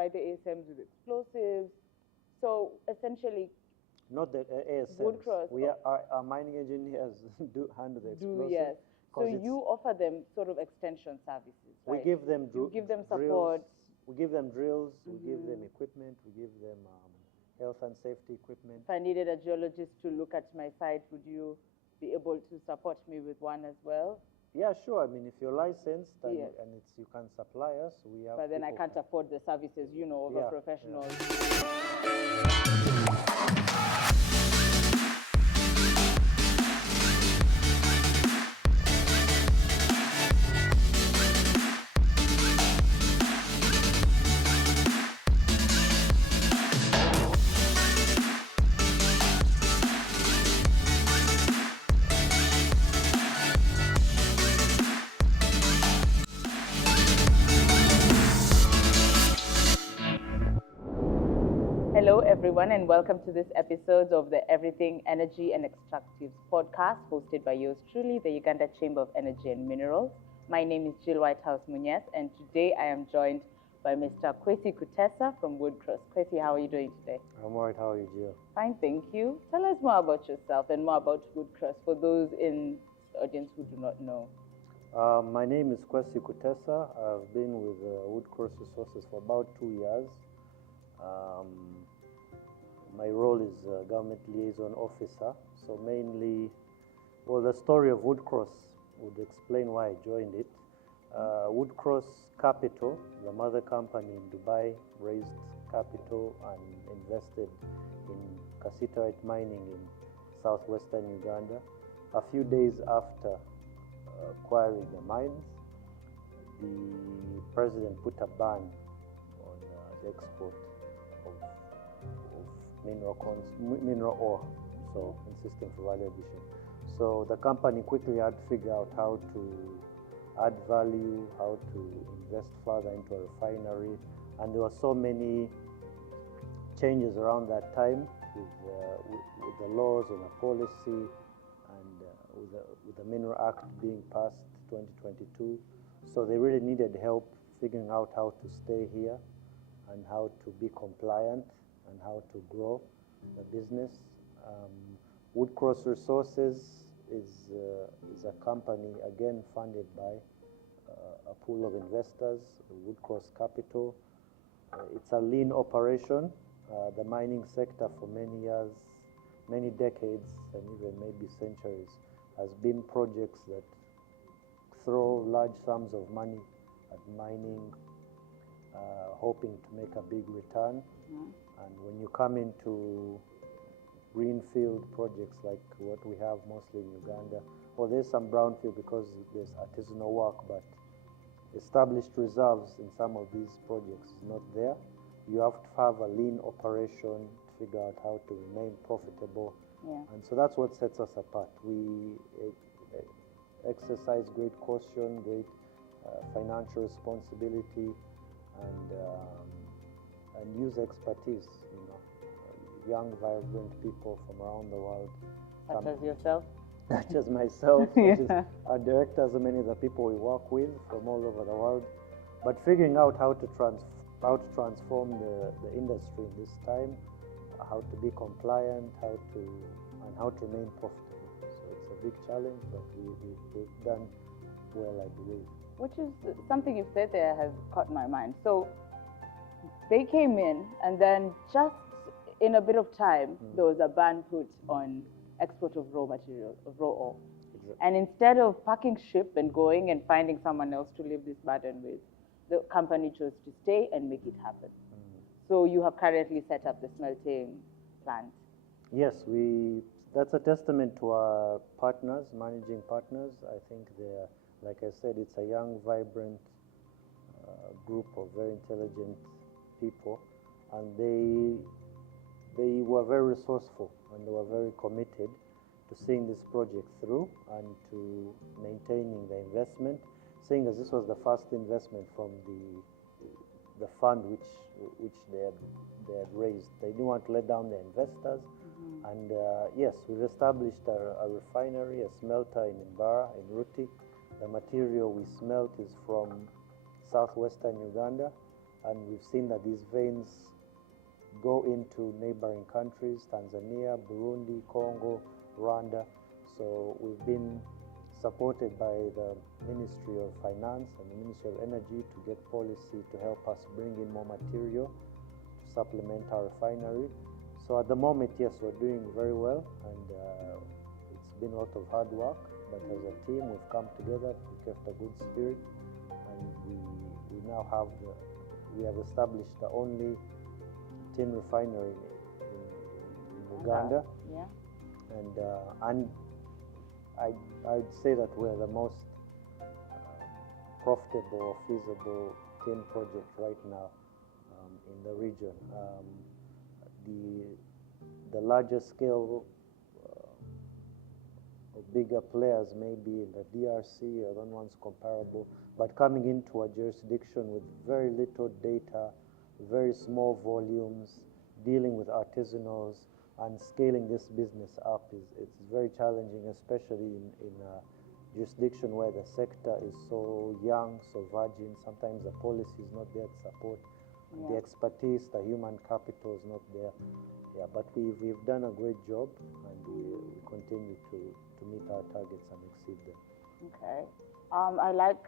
provide the ASMs with explosives. So essentially, not the ASMs. Woodcross. Our mining engineers handle the explosives. Yes. So you offer them sort of extension services, right? We give them you give them drills, support. We give them drills. We give them equipment. We give them health and safety equipment. If I needed a geologist to look at my site, would you be able to support me with one as well? Yeah, sure. I mean, if you're licensed and, Yes. you can supply us, we have. But then I can't afford the services, of a professional. Hello, everyone, and welcome to this episode of the Everything Energy and Extractives podcast, hosted by yours truly, the Uganda Chamber of Energy and Minerals. My name is Jill Whitehouse Munyeth, and today I am joined by Mr. Kwesi Kutesa from Woodcross. Kwesi, how are you doing today? I'm all right. How are you, Jill? Fine, thank you. Tell us more about yourself and more about Woodcross for those in the audience who do not know. My name is Kwesi Kutesa. I've been with Woodcross Resources for about 2 years. My role is Government Liaison Officer. So mainly, the story of Woodcross would explain why I joined it. Woodcross Capital, the mother company in Dubai, raised capital and invested in cassiterite mining in southwestern Uganda. A few days after acquiring the mines, the president put a ban on the export of mineral ore, so insisting for value addition. So the company quickly had to figure out how to add value, how to invest further into a refinery, and there were so many changes around that time with the laws and the policy, and with the Mineral Act being passed 2022. So they really needed help figuring out how to stay here and how to be compliant and how to grow the business. Woodcross Resources is a company, again, funded by a pool of investors, Woodcross Capital. It's a lean operation. The mining sector for many years, many decades, and even maybe centuries, has been projects that throw large sums of money at mining, hoping to make a big return. And when you come into greenfield projects like what we have mostly in Uganda, there's some brownfield because there's artisanal work, but established reserves in some of these projects is not there. You have to have a lean operation to figure out how to remain profitable. Yeah. And so that's what sets us apart. We exercise great caution, great financial responsibility, and use expertise, young, vibrant people from around the world. Such as yourself? Such as myself, such as our directors, and many of the people we work with from all over the world. But figuring out how to transform the industry in this time, how to be compliant, how to remain profitable. So it's a big challenge, but we've done well, I believe. Which is something you've said there has caught my mind. So they came in, and then just in a bit of time, there was a ban put on export of raw material, of raw ore. Exactly. And instead of packing ship and going and finding someone else to leave this burden with, the company chose to stay and make it happen. So you have currently set up the smelting plant. Yes, that's a testament to our partners, managing partners. I think they're, like I said, it's a young, vibrant group of very intelligent people, and they were very resourceful, and they were very committed to seeing this project through and to maintaining the investment, seeing as this was the first investment from the fund which they had raised. They didn't want to let down the investors. And yes, we've established a refinery, a smelter in Mbara, in Ruti. The material we smelt is from southwestern Uganda, and we've seen that these veins go into neighboring countries, Tanzania, Burundi, Congo, Rwanda. So we've been supported by the Ministry of Finance and the Ministry of Energy to get policy to help us bring in more material to supplement our refinery. So at the moment, yes, we're doing very well, and it's been a lot of hard work, but as a team, we've come together, we kept a good spirit, and we now we have established the only tin refinery in Uganda. Yeah. And I'd say that we're the most profitable or feasible tin project right now in the region. The larger scale or bigger players may be in the DRC, other ones comparable, but coming into a jurisdiction with very little data, very small volumes, dealing with artisanals, and scaling this business up it's very challenging, especially in a jurisdiction where the sector is so young, so virgin. Sometimes the policy is not there to support. Yeah. The expertise, the human capital is not there. Yeah, but we've done a great job, and we continue to meet our targets and exceed them. Okay. I like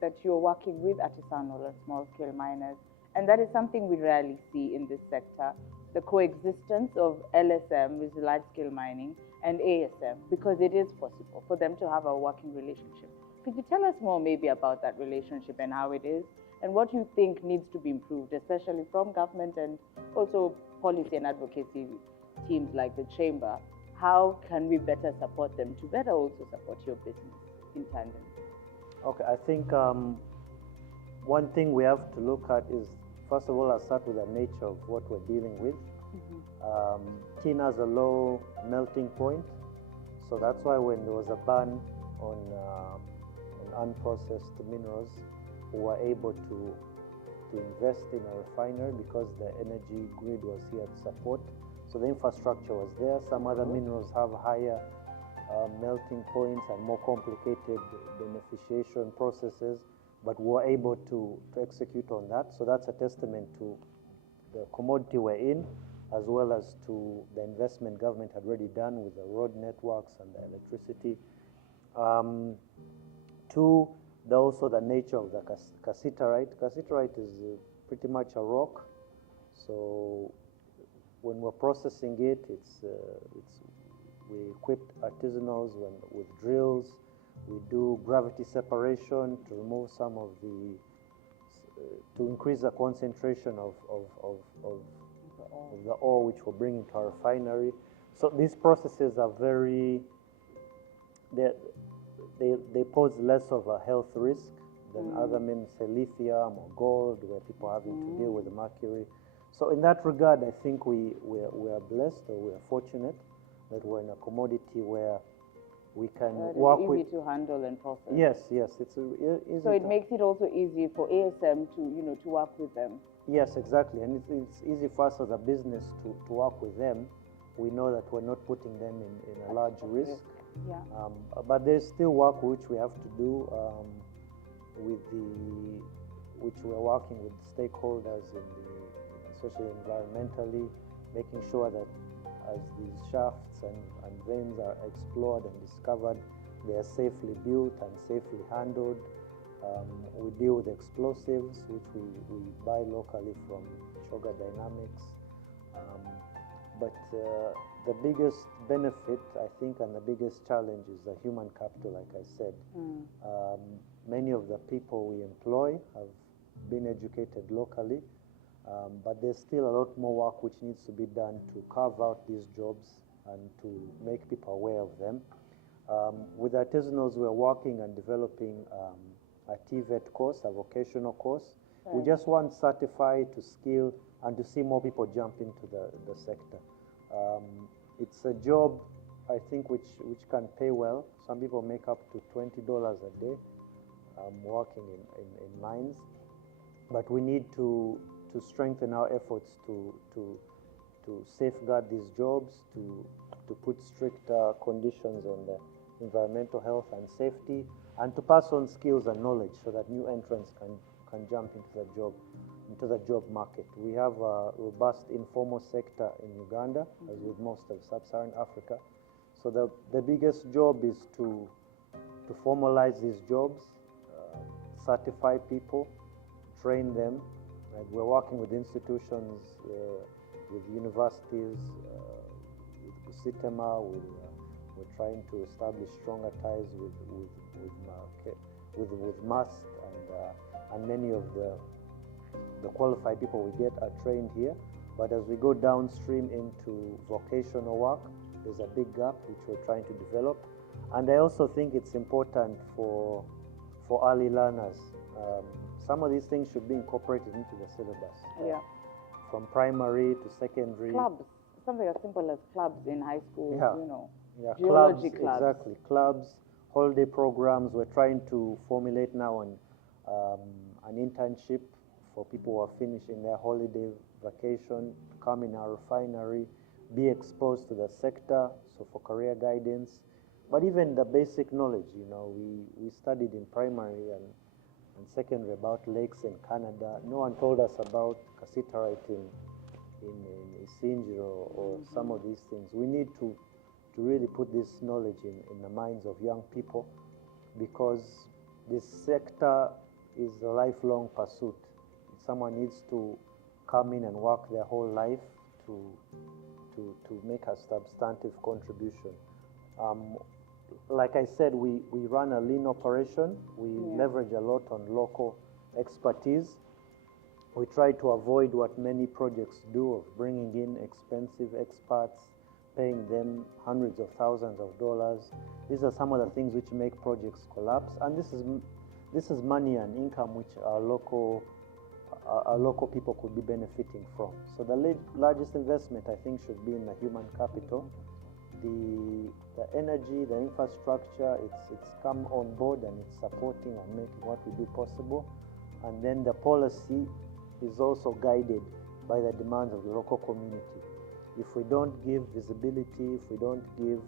that you're working with artisanal and small-scale miners, and that is something we rarely see in this sector. The coexistence of LSM, which is large-scale mining, and ASM, because it is possible for them to have a working relationship. Could you tell us more maybe about that relationship and how it is, and what you think needs to be improved, especially from government and also policy and advocacy teams like the Chamber? How can we better support them to better also support your business in tandem? Okay, I think one thing we have to look at is, first of all, I'll start with the nature of what we're dealing with. Tin has a low melting point, so that's why when there was a ban on unprocessed minerals, we were able to invest in a refinery because the energy grid was here to support. So the infrastructure was there. Some other minerals have higher melting points and more complicated beneficiation processes, but we were able to execute on that. So that's a testament to the commodity we're in, as well as to the investment government had already done with the road networks and the electricity. Two, also the nature of the cassiterite. Cassiterite is pretty much a rock. So when we're processing it, we equipped artisanals with drills. We do gravity separation to remove some of to increase the concentration of the ore which we're bringing to our refinery. So these processes are they pose less of a health risk than other minerals, say lithium or gold, where people are having to deal with the mercury. So in that regard, I think we are blessed, or we are fortunate that we're in a commodity where we can work with. Easy to handle and process. Yes, it's easy. So it makes it also easy for ASM to work with them. Yes, exactly, and it's easy for us as a business to work with them. We know that we're not putting them in a large risk. Yeah. But there's still work which we have to do which we're working with stakeholders especially environmentally, making sure that as these shafts and veins are explored and discovered, they are safely built and safely handled. We deal with explosives, which we buy locally from Sugar Dynamics. But the biggest benefit, I think, and the biggest challenge is the human capital, like I said. Many of the people we employ have been educated locally, but there's still a lot more work which needs to be done to carve out these jobs and to make people aware of them. With artisanals, we're working and developing a TVET course, a vocational course. We just want certify to skill and to see more people jump into the sector. It's a job, I think, which can pay well. Some people make up to $20 a day working in mines. But we need to strengthen our efforts to safeguard these jobs, to put strict conditions on the environmental health and safety, and to pass on skills and knowledge so that new entrants can jump into the job. into the job market. We have a robust informal sector in Uganda, as with most of sub-Saharan Africa. So the biggest job is to formalize these jobs, certify people, train them. Like we're working with institutions, with universities, with Busitema. We're trying to establish stronger ties with MAST, and many of the qualified people we get are trained here. But as we go downstream into vocational work, there's a big gap which we're trying to develop. And I also think it's important for early learners. Some of these things should be incorporated into the syllabus. Yeah. From primary to secondary. Clubs, something as simple as clubs in high school, you know. Yeah, Geology clubs, exactly. Clubs, holiday programs. We're trying to formulate now an internship for people who are finishing their holiday vacation, come in our refinery, be exposed to the sector, so for career guidance. But even the basic knowledge, you know, we studied in primary and secondary about lakes in Canada. No one told us about cassiterite in Isinji or some of these things. We need to really put this knowledge in the minds of young people, because this sector is a lifelong pursuit. Someone needs to come in and work their whole life to make a substantive contribution. Like I said, we run a lean operation. We leverage a lot on local expertise. We try to avoid what many projects do of bringing in expensive experts, paying them hundreds of thousands of dollars. These are some of the things which make projects collapse, and this is money and income which our local people could be benefiting from. So the largest investment, I think, should be in the human capital. The energy, the infrastructure, it's come on board and it's supporting and making what we do possible. And then the policy is also guided by the demands of the local community. If we don't give visibility, if we don't give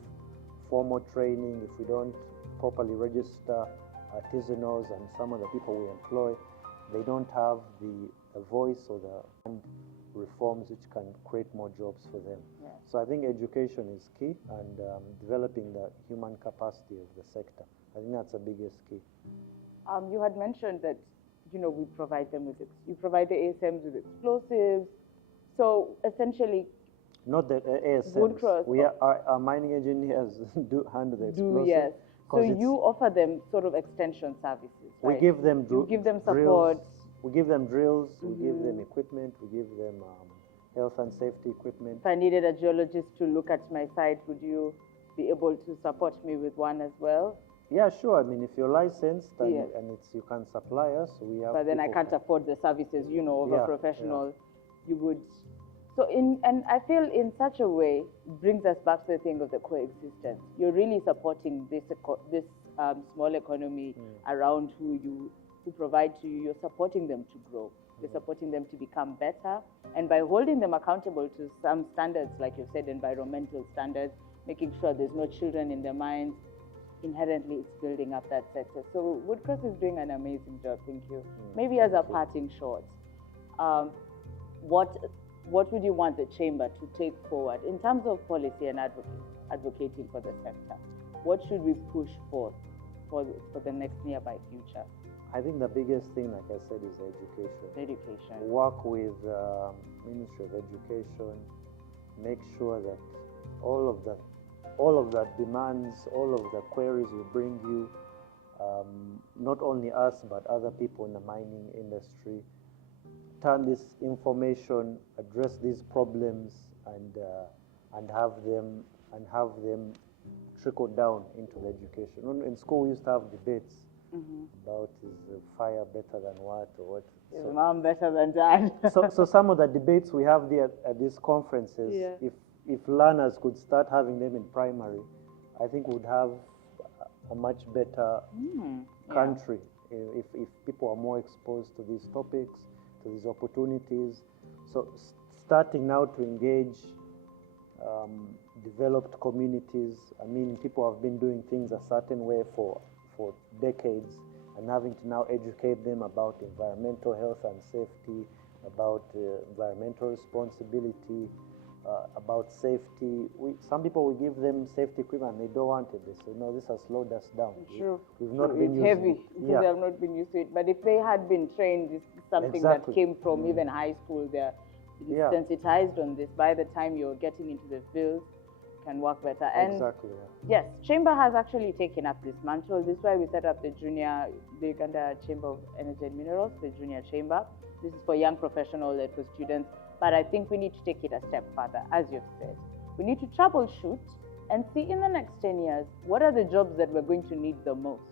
formal training, if we don't properly register artisanals and some of the people we employ, they don't have the voice or the reforms which can create more jobs for them. Yeah. So I think education is key, and developing the human capacity of the sector. I think that's the biggest key. You had mentioned that, you know, we provide them with, you provide the ASMs with explosives. So essentially, not the ASMs. Woodcross. Our mining engineers do handle the explosives. Yes. So you offer them sort of extension services, right? We give them you give them support. Drills. We give them drills. We give them equipment. We give them health and safety equipment. If I needed a geologist to look at my site, would you be able to support me with one as well? Yeah, sure. I mean, if you're licensed and you can supply us, we have. But then I can't afford the services, you know, of a professional. You would. So and I feel in such a way brings us back to the thing of the coexistence. You're really supporting this small economy around who provide to you. You're supporting them to grow. You're supporting them to become better. And by holding them accountable to some standards, like you said, environmental standards, making sure there's no children in their mines, inherently it's building up that sector. So Woodcross is doing an amazing job. Thank you. Maybe as a parting shot, what would you want the chamber to take forward in terms of policy and advocating for the sector? What should we push for the next nearby future? I think the biggest thing, like I said, is education. Education. Work with Ministry of Education. Make sure that all of the demands, all of the queries we bring you, not only us but other people in the mining industry, turn this information, address these problems, and have them trickle down into the education. In school, we used to have debates about is fire better than what, or what. Is mom better than dad? so some of the debates we have there at these conferences, if learners could start having them in primary, I think we'd have a much better country if people are more exposed to these topics, to these opportunities. So starting now to engage developed communities. I mean, people have been doing things a certain way for decades, and having to now educate them about environmental health and safety, about environmental responsibility, about safety. Some people, we give them safety equipment and they don't want it. They say, no, this has slowed us down. True. We've not been It's using heavy it. because they have not been used to it. But if they had been trained, this is something that came from even high school. They're sensitized on this. By the time you're getting into the field, can work better. And yes, Chamber has actually taken up this mantle. This is why we set up the Uganda Chamber of Energy and Minerals, the Junior Chamber. This is for young professionals and for students. But I think we need to take it a step further, as you've said. We need to troubleshoot and see in the next 10 years, what are the jobs that we're going to need the most,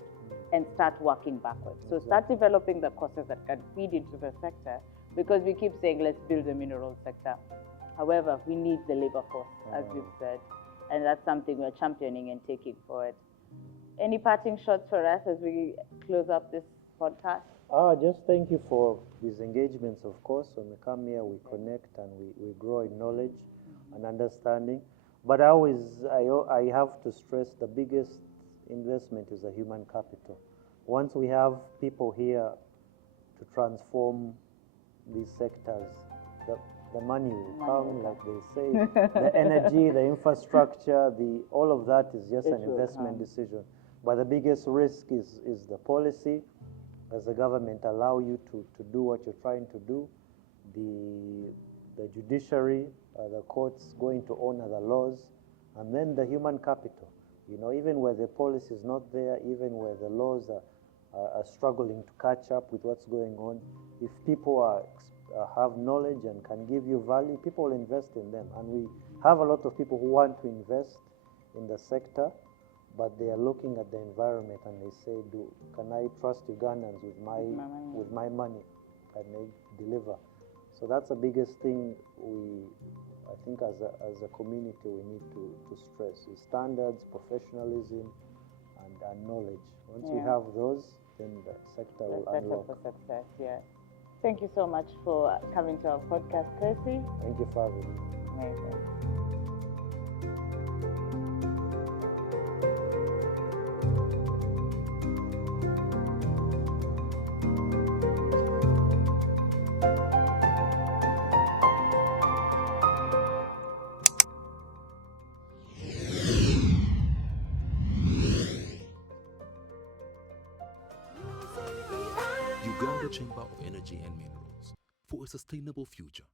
and start working backwards. So start developing the courses that can feed into the sector, because we keep saying, let's build the mineral sector. However, we need the labor force, as you've said. And that's something we're championing and taking forward. Any parting shots for us as we close up this podcast? Just thank you for these engagements, of course. When we come here, we connect and we grow in knowledge and understanding. But I have to stress the biggest investment is the human capital. Once we have people here to transform these sectors, the money will come, like they say. The energy, the infrastructure, all of that is just an investment decision. But the biggest risk is the policy. As the government allow you to do what you're trying to do, the judiciary, the courts going to honor the laws, and then the human capital. Even where the policy is not there, even where the laws are struggling to catch up with what's going on, if people have knowledge and can give you value, people will invest in them. And we have a lot of people who want to invest in the sector, but they are looking at the environment and they say, can I trust Ugandans with my money? Can they deliver? So that's the biggest thing I think as a community we need to stress is standards, professionalism, and knowledge. Once we have those, then the sector will unlock. For success, yeah. Thank you so much for coming to our podcast, Kirsty. Thank you for having me. Amazing. Uganda Chamber of Energy and Minerals, for a sustainable future.